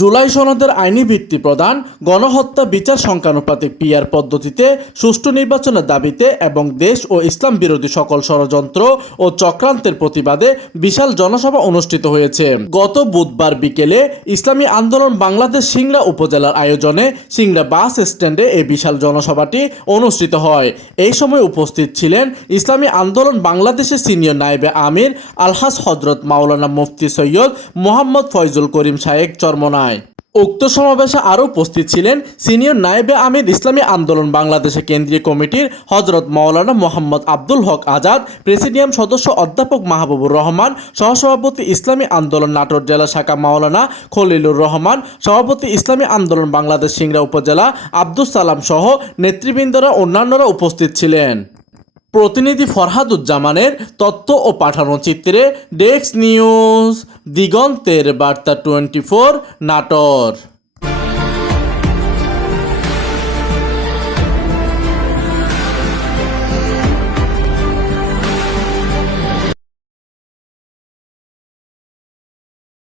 জুলাই সনদের আইনি ভিত্তি প্রদান, গণহত্যা বিচার সংখ্যানুপাতিক পিআর পদ্ধতিতে সুষ্ঠু নির্বাচনের দাবিতে এবং দেশ ও ইসলাম বিরোধী সকল ষড়যন্ত্র ও চক্রান্তের প্রতিবাদে বিশাল জনসভা অনুষ্ঠিত হয়েছে। গত বুধবার বিকেলে ইসলামী আন্দোলন বাংলাদেশ সিংড়া উপজেলার আয়োজনে সিংড়া বাস স্ট্যান্ডে এই বিশাল জনসভাটি অনুষ্ঠিত হয়। এই সময় উপস্থিত ছিলেন ইসলামী আন্দোলন বাংলাদেশের সিনিয়র নায়েবে আমির আলহাজ হজরত মাওলানা মুফতি সৈয়দ মোহাম্মদ ফয়জুল করিম শায়েক চরমনায়। উক্ত সমাবেশে আরও উপস্থিত ছিলেন সিনিয়র নায়েবে আমির ইসলামী আন্দোলন বাংলাদেশের কেন্দ্রীয় কমিটির হজরত মাওলানা মোহাম্মদ আব্দুল হক আজাদ, প্রেসিডিয়াম সদস্য অধ্যাপক মাহবুবুর রহমান, সহসভাপতি ইসলামী আন্দোলন নাটোর জেলা শাখা মাওলানা খলিলুর রহমান, সভাপতি ইসলামী আন্দোলন বাংলাদেশ সিংড়া উপজেলা আব্দুস সালাম সহ নেতৃবৃন্দরা অন্যান্যরা উপস্থিত ছিলেন। প্রতিনিধি ফরহাদুজ্জামানের তথ্য ও পাঠানো চিত্রে ডেস্ক নিউজ, দিগন্তের বার্তা 24, নাটোর।